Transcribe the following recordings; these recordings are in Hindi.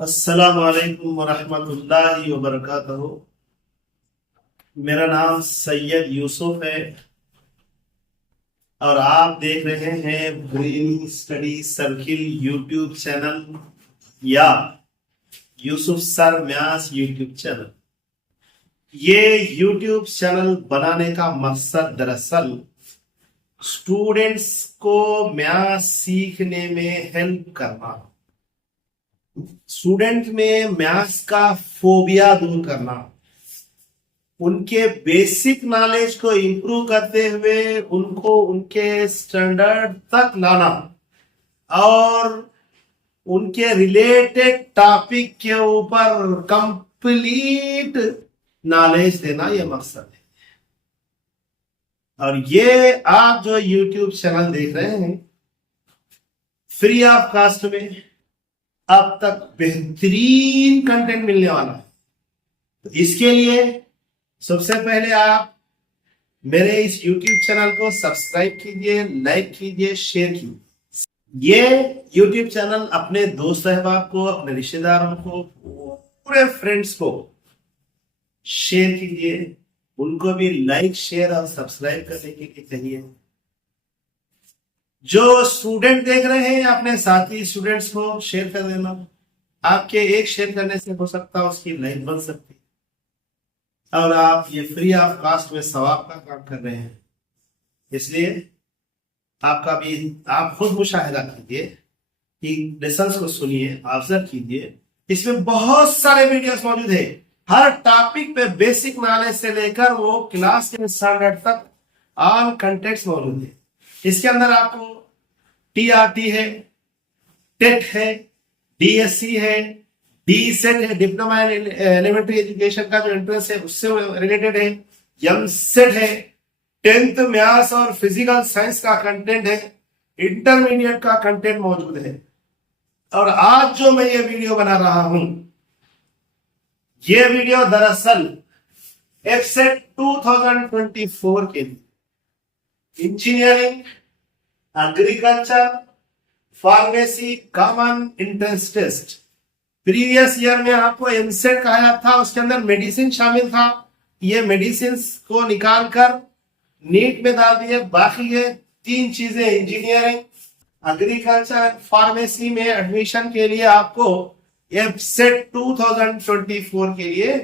अस्सलाम वालेकुम वरहमतुल्लाहि वबरकातुहू। मेरा नाम सैयद यूसुफ है और आप देख रहे हैं Brain Study Circle YouTube channel या Yusuf sir maths YouTube channel. ये यूट्यूब चैनल बनाने का मकसद दरअसल स्टूडेंट्स को मैथ्स सीखने में हेल्प करना, स्टूडेंट में मैथ्स का फोबिया दूर करना, उनके बेसिक नॉलेज को इंप्रूव करते हुए उनको उनके स्टैंडर्ड तक लाना और उनके रिलेटेड टॉपिक के ऊपर कंप्लीट नॉलेज देना, यह मकसद है। और ये आप जो यूट्यूब चैनल देख रहे हैं फ्री ऑफ कास्ट में अब तक बेहतरीन कंटेंट मिलने वाला है। तो इसके लिए सबसे पहले आप मेरे इस YouTube चैनल को सब्सक्राइब कीजिए, लाइक कीजिए, शेयर कीजिए। ये YouTube चैनल अपने दोस्त अहबाब को, अपने रिश्तेदारों को, पूरे फ्रेंड्स को शेयर कीजिए। उनको भी लाइक, शेयर और सब्सक्राइब करने के लिए चाहिए। जो स्टूडेंट देख रहे हैं अपने साथी स्टूडेंट्स को शेयर कर देना। आपके एक शेयर करने से हो सकता है उसकी लाइफ बन सकती है और आप ये फ्री ऑफ कास्ट में सवाब का काम कर रहे हैं। इसलिए आपका भी आप खुद मुशाहिदा कीजिए कि लेसन्स को सुनिए, ऑब्जर्व कीजिए। इसमें बहुत सारे वीडियोस मौजूद है। हर टॉपिक पे बेसिक नॉलेज से लेकर वो क्लास के स्टैंडर्ड तक ऑल कंटेंट्स मौजूद है। इसके अंदर आपको टीआरटी है, टेट है, डीएससी है, डीसेट है, डिप्लोमा इन एलिमेंट्री एजुकेशन का जो एंट्रेंस है उससे रिलेटेड है, एमसेट है, 10th मैथ्स और फिजिकल साइंस का कंटेंट है, इंटरमीडिएट का कंटेंट मौजूद है। और आज जो मैं ये वीडियो बना रहा हूं, ये वीडियो दरअसल एपसेट 2024 के लिए engineering, agriculture, pharmacy common entrance test previous year में आपको एमसेट कहा था, उसके अंदर मेडिसिन शामिल था। ये मेडिसिन को निकालकर नीट में डाल दिए। बाकी ये 3 चीजें इंजीनियरिंग, एग्रीकल्चर, फार्मेसी में एडमिशन के लिए आपको एपसेट 2024 के लिए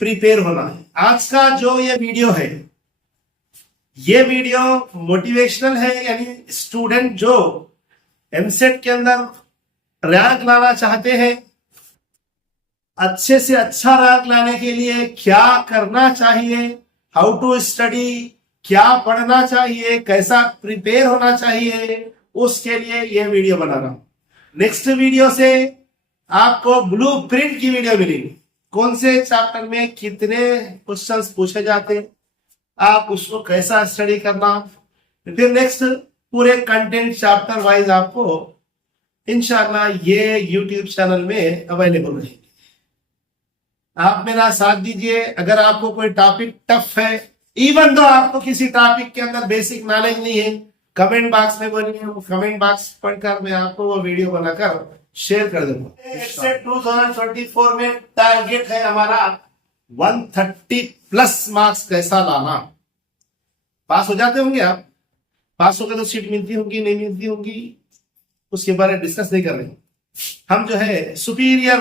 प्रिपेयर होना है। आज का जो ये वीडियो है, ये वीडियो मोटिवेशनल है, यानी स्टूडेंट जो एमसेट के अंदर रैंक लाना चाहते हैं, अच्छे से अच्छा रैंक लाने के लिए क्या करना चाहिए, हाउ टू स्टडी, क्या पढ़ना चाहिए, कैसा प्रिपेयर होना चाहिए, उसके लिए ये वीडियो बना रहा हूं। नेक्स्ट वीडियो से आपको ब्लूप्रिंट की वीडियो मिलेगी। कौन से चैप्टर में कितने क्वेश्चंस पूछे जाते हैं, आप उसको कैसा स्टडी करना, फिर नेक्स्ट पूरे कंटेंट चैप्टर वाइज आपको इंशाल्लाह ये यूट्यूब चैनल में अवेलेबल रहेंगे। आप मेरा साथ दीजिए। अगर आपको कोई टॉपिक टफ है, इवन तो आपको किसी टॉपिक के अंदर बेसिक नॉलेज नहीं है, कमेंट बॉक्स में बोलिए, वो कमेंट बॉक्स पढ़कर मैं आपको वो वीडियो बनाकर शेयर कर दूंगा। 2024 में टारगेट है हमारा 130 प्लस मार्क्स कैसा लाना। पास हो जाते होंगे आप, पास होकर तो सीट मिलती होंगी, नहीं मिलती होंगी, उसके बारे में डिस्कस नहीं कर रहे। हम जो है सुपीरियर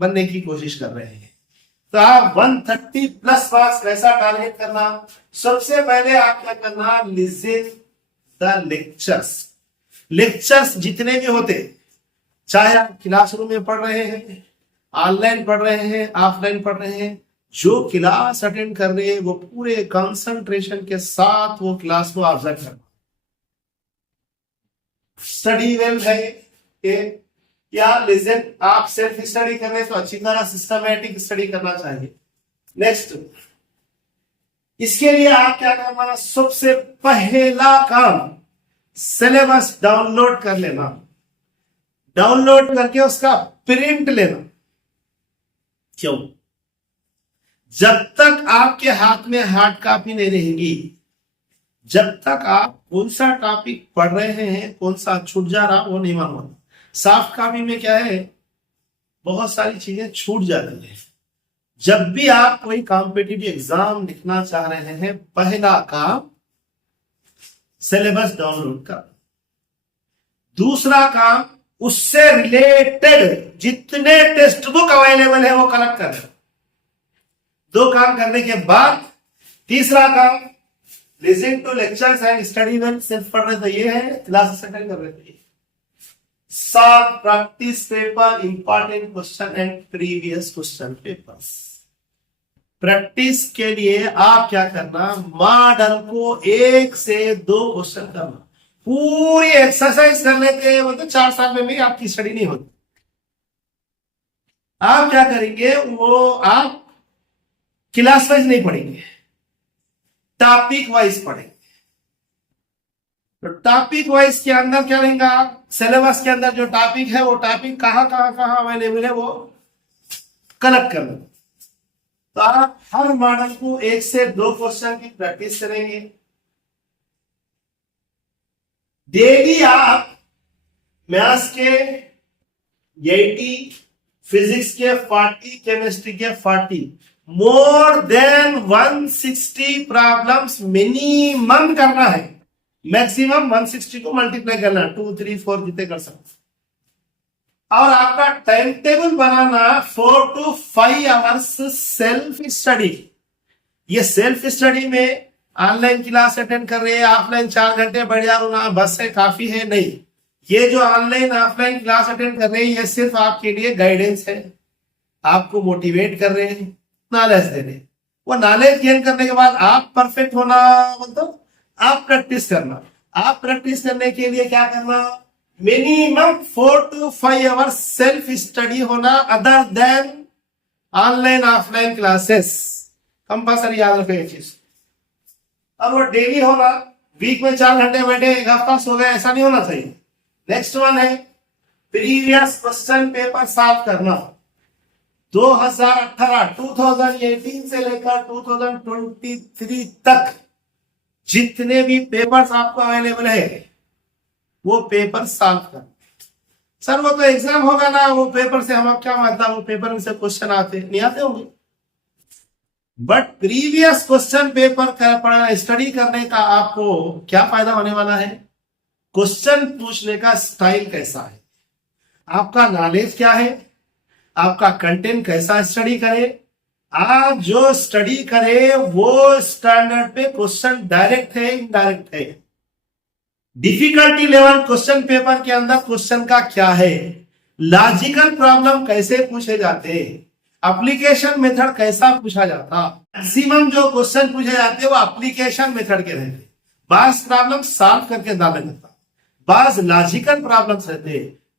बनने की कोशिश कर रहे हैं। तो आप 130 प्लस मार्क्स कैसा टारगेट करना, सबसे पहले आप क्या करना, लिसन द लेक्चर्स। लेक्चर्स जितने भी होते, चाहे आप क्लासरूम में पढ़ रहे हैं, ऑनलाइन पढ़ रहे हैं, ऑफलाइन पढ़ रहे हैं, जो क्लास अटेंड कर रहे हैं वो पूरे कंसंट्रेशन के साथ वो क्लास को ऑब्जर्व करना। स्टडी वेल है क्या, लिसन। आप सेल्फ स्टडी कर रहे हैं तो अच्छी तरह सिस्टमैटिक स्टडी करना चाहिए। नेक्स्ट, इसके लिए आप क्या करना, सबसे पहला काम सिलेबस डाउनलोड कर लेना। डाउनलोड करके उसका प्रिंट लेना। क्यों? जब तक आपके हाथ में हार्ड कॉपी नहीं रहेगी, जब तक आप कौन सा टॉपिक पढ़ रहे हैं, कौन सा छूट जा रहा वो नहीं मालूम। सॉफ्ट कॉपी में क्या है, बहुत सारी चीजें छूट जाती है। जब भी आप कोई कॉम्पिटिटिव एग्जाम लिखना चाह रहे हैं, पहला काम सिलेबस डाउनलोड कर, दूसरा काम उससे रिलेटेड जितने टेक्स्ट बुक अवेलेबल है वो कलेक्ट कर। दो काम करने के बाद तीसरा काम listen to lectures and study well. सिर्फ पढ़ रहे तो ये है, क्लास अटेंड कर रहे थे। 7 practice paper, important question and previous question papers. Practice के लिए आप क्या करना, मॉडल को 1 से 2 क्वेश्चन करना, पूरी एक्सरसाइज कर लेते हैं, मतलब 4 साल में भी आपकी स्टडी नहीं होती। आप क्या करेंगे, वो आप क्लास वाइज नहीं पढ़ेंगे, टॉपिक वाइज पढ़ेंगे। तो टॉपिक वाइज के अंदर क्या रहेगा, सिलेबस के अंदर जो टॉपिक है वो टॉपिक कहां अवेलेबल है वो कलेक्ट कर लेंगे। तो आप हर मॉडल को 1 से 2 क्वेश्चन की प्रैक्टिस करेंगे। डेली आप मैथ्स के 80, फिजिक्स के 40, केमिस्ट्री के 40, मोर देन 160 प्रॉब्लम्स मिनिमम करना है। मैक्सिमम 160 को मल्टीप्लाई करना, 2, 3, 4 जितने कर सकते। और आपका time table banana 4 to 5 hours self study. ये सेल्फ स्टडी में ऑनलाइन क्लास अटेंड कर रहे हैं, ऑफलाइन 4 घंटे बैठ जा रहा हूं बस से काफी है, नहीं। ये जो ऑनलाइन ऑफलाइन क्लास अटेंड कर रहे हैं ये सिर्फ आपके लिए गाइडेंस है, आपको मोटिवेट कर रहे हैं, नॉलेज दे रहे हैं। वो नॉलेज गेन करने के बाद आप परफेक्ट होना, मतलब आप प्रैक्टिस करना। आप प्रैक्टिस करने के लिए क्या करना, minimum 4 to 5 hours self study होना, other than online offline classes. Compulsory याद रखो ये चीज। और वो डेली होना, वीक में 4 घंटे बैठे, 1 हफ्ता सो गए, ऐसा नहीं होना चाहिए। नेक्स्ट वन है प्रीवियस क्वेश्चन पेपर सॉल्व करना। 2018 से लेकर 2023 तक जितने भी पेपर्स आपको अवेलेबल है वो पेपर सॉल्व करना। सर वो तो एग्जाम होगा ना, वो पेपर से हम क्या मतलब, वो पेपर में से क्वेश्चन आते नहीं आते होंगे, but previous question paper study करने का आपको क्या फायदा होने वाला है, क्वेश्चन पूछने का स्टाइल कैसा है, आपका नॉलेज क्या है, आपका कंटेंट कैसा स्टडी करे, आप जो स्टडी करे वो स्टैंडर्ड पे क्वेश्चन डायरेक्ट है इनडायरेक्ट है, डिफिकल्टी लेवल क्वेश्चन पेपर के अंदर क्वेश्चन का क्या है, लॉजिकल प्रॉब्लम कैसे पूछे जाते हैं, एप्लीकेशन मेथड कैसा पूछा जाता। मैक्सिमम जो क्वेश्चन पूछे जाते हैं वो एप्लीकेशन मेथड के रहते, बास प्रॉब्लम सॉल्व करके डाला जाता, बास लॉजिकल प्रॉब्लम्स रहते,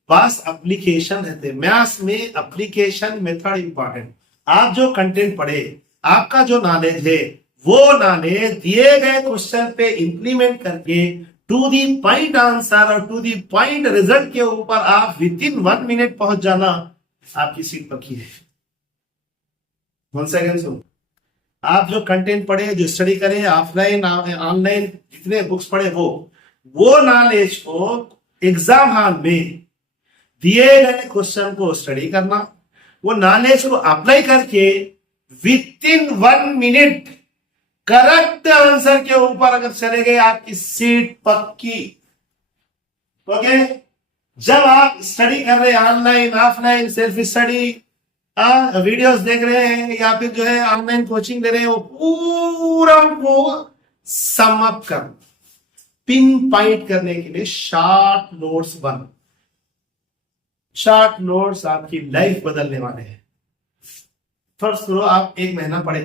बास एप्लीकेशन रहते। मैथ्स में एप्लीकेशन मेथड इंपॉर्टेंट। आप जो कंटेंट पढ़े, आपका जो नॉलेज है, वो नॉलेज दिए गए क्वेश्चन पे इंप्लीमेंट करके टू दी पॉइंट आंसर और टू दी पॉइंट रिजल्ट के ऊपर आप विद इन 1 मिनट पहुंच जाना, आपकी सीट पक्की है। 1 सेकेंड सुनो, आप जो कंटेंट पढ़े, जो स्टडी करें, ऑफलाइन ऑनलाइन जितने बुक्स पढ़े, वो नॉलेज को एग्जाम हॉल में दिए गए क्वेश्चन को स्टडी करना, वो नॉलेज को अप्लाई करके with in 1 minute correct answer के ऊपर अगर चले गए, आपकी सीट पक्की। ओके, जब आप स्टडी कर रहे हैं, online offline self study videos देख रहे हैं या फिर जो है ऑनलाइन कोचिंग ले रहे हैं, वो पूरा को सम अप कर, पिन पॉइंट करने के लिए शॉर्ट नोट्स बन। शॉर्ट नोट्स आपकी लाइफ बदलने वाले हैं। फर्स्ट करो, आप 1 महीना पढ़े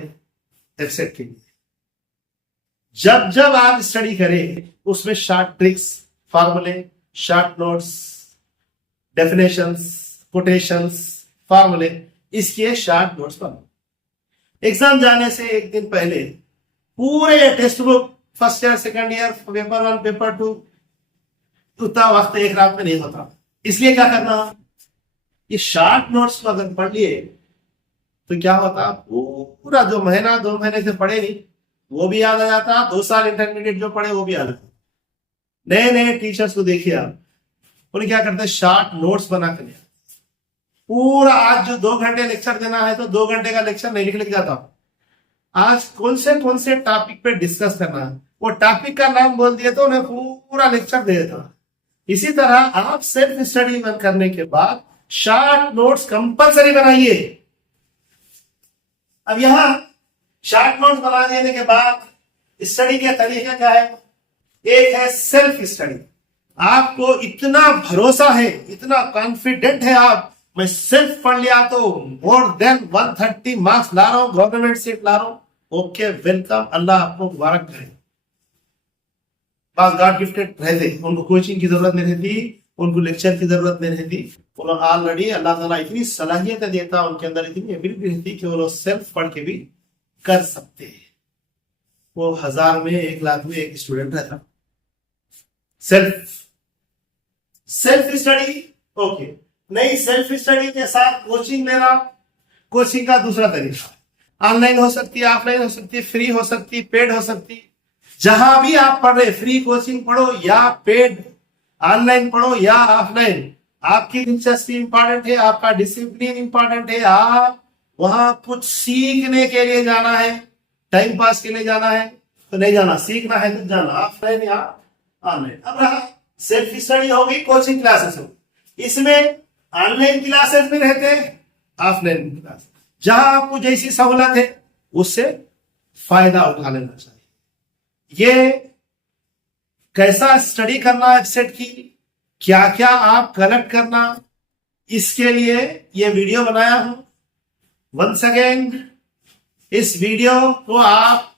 एपसेट के लिए, जब जब आप स्टडी करें उसमें शॉर्ट ट्रिक्स, फॉर्मूले, शॉर्ट नोट्स, डेफिनेशंस, कोटेशंस, फॉर्मूले, इसके शॉर्ट नोट्स बनो। एग्जाम जाने से 1 दिन पहले पूरे text book first year, second year, paper 1, paper 2, उतना वक्त एक रात में नहीं होता। इसलिए क्या करना, ये शॉर्ट नोट्स को अगर पढ़ लिए तो क्या होता, पूरा जो महीना 2 महीने से पढ़े नहीं वो भी याद आ जाता, 2 साल इंटरमीडिएट जो पढ़े वो भी याद आता। नए नए टीचर्स को देखिए आप, उन्हें क्या करते हैं, शॉर्ट नोट्स बना कर पूरा आज जो 2 घंटे लेक्चर देना है तो 2 घंटे का लेक्चर नहीं लिख जाता हूं। आज कौन से टॉपिक पे डिस्कस करना है वो टॉपिक का नाम बोल दिया तो उन्हें पूरा लेक्चर दे देता। इसी तरह आप सेल्फ स्टडी करने के बाद शॉर्ट नोट्स कंपलसरी बनाइए। अब यहां शॉर्ट नोट्स बना देने के बाद स्टडी के तरीके क्या है? एक है सेल्फ स्टडी। आपको इतना भरोसा है, इतना कॉन्फिडेंट है आप, मैं सेल्फ पढ़ लिया तो मोर देन 130 मार्क्स ला रहा हूं, गवर्नमेंट सीट ला रहा हूं। ओके, वेलकम, अल्लाह आपको मुबारक करे। बस गॉड गिफ्टेड रहते, उनको कोचिंग की जरूरत नहीं रहती, उनको लेक्चर की जरूरत नहीं रहती। वो लोग ऑलरेडी अल्लाह ताला इतनी सलाहियत देता, उनके अंदर इतनी एबिलिटी रहती कि वो लोग सेल्फ पढ़ के भी कर सकते हैं। वो 1000 में 1 लाख में एक स्टूडेंट रहता। सेल्फ स्टडी ओके, नहीं सेल्फ स्टडी के साथ कोचिंग लेना। कोचिंग का दूसरा तरीका ऑनलाइन हो सकती है, ऑफलाइन हो सकती है, फ्री हो सकती है, पेड हो सकती है। जहां भी आप पढ़ रहे, फ्री कोचिंग पढ़ो या पेड, ऑनलाइन पढ़ो या ऑफलाइन, आपकी दिलचस्पी इंपॉर्टेंट है, आपका डिसिप्लिन इंपॉर्टेंट है। आप वहां कुछ सीखने के लिए जाना है, टाइम पास के लिए जाना है तो नहीं जाना, सीखना है तो जाना, ऑफलाइन या ऑनलाइन। अब रहा सेल्फ स्टडी होगी, कोचिंग क्लासेस होगी। इसमें ऑनलाइन क्लासेस भी रहते हैं, ऑफलाइन क्लास, जहां आपको जैसी सहूलत है उससे फायदा उठा लेना चाहिए। ये कैसा स्टडी करना एपसेट की, क्या क्या आप कलेक्ट करना, इसके लिए ये वीडियो बनाया हूं। वंस अगेन इस वीडियो को आप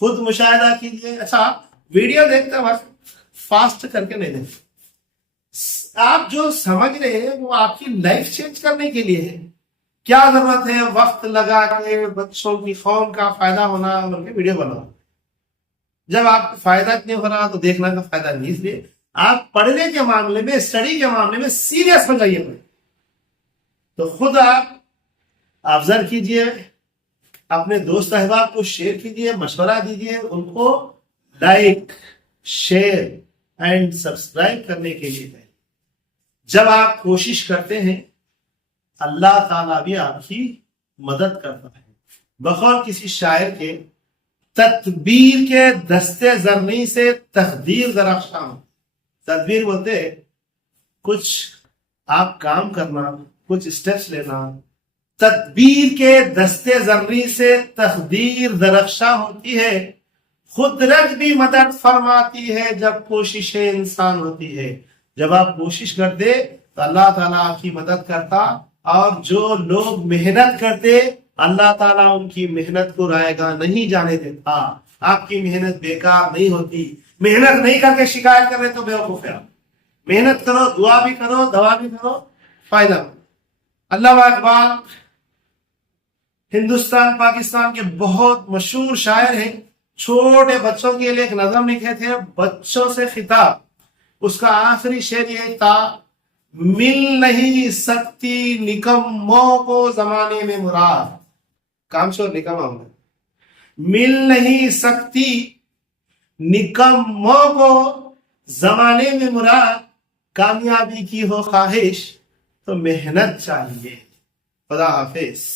खुद मुशाहिदा कीजिए। अच्छा, वीडियो देखते वक्त फास्ट करके नहीं देखते, आप जो समझ रहे हैं वो आपकी लाइफ चेंज करने के लिए है। क्या जरूरत है वक्त लगा के बच्चों की कौम का फायदा होना उनके वीडियो बनाओ। जब आपको फायदा नहीं हो रहा तो देखना का फायदा नहीं। इसलिए आप पढ़ने के मामले में, स्टडी के मामले में सीरियस हो जाइए। तो खुद आप ऑब्जर्व कीजिए, अपने दोस्त अहबाब को शेयर कीजिए, मशवरा दीजिए, उनको लाइक, शेयर एंड सब्सक्राइब करने के लिए। जब आप कोशिश करते हैं अल्लाह ताला भी आपकी मदद करता है। बकौल किसी शायर के, तदबीर के दस्ते जरनी से तकदीर दरख्शां। तदबीर बोलते कुछ आप काम करना, कुछ स्टेप्स लेना। तदबीर के दस्ते जरनी से तकदीर दरख्शां होती है। खुदरत भी मदद फरमाती है जब कोशिशें इंसान होती है। जब आप कोशिश करते तो अल्लाह ताला आपकी मदद करता, और जो लोग मेहनत करते अल्लाह ताला उनकी मेहनत को रायगा नहीं जाने देता। आपकी मेहनत बेकार नहीं होती। मेहनत नहीं करके शिकायत कर रहे तो बेवकूफ है। मेहनत करो, दुआ भी करो, दवा भी करो, फायदा। अल्लामा इकबाल हिंदुस्तान पाकिस्तान के बहुत मशहूर शायर हैं। छोटे बच्चों के लिए एक नज़म लिखे थे, बच्चों से खिताब। उसका आखिरी शेर यह था, मिल नहीं सकती निकम्मों को जमाने में मुराद। कामचोर निकम्मा होगा। मिल नहीं सकती निकम्मों को जमाने में मुराद, कामयाबी की हो ख्वाहिश तो मेहनत चाहिए। खुदा हाफिज।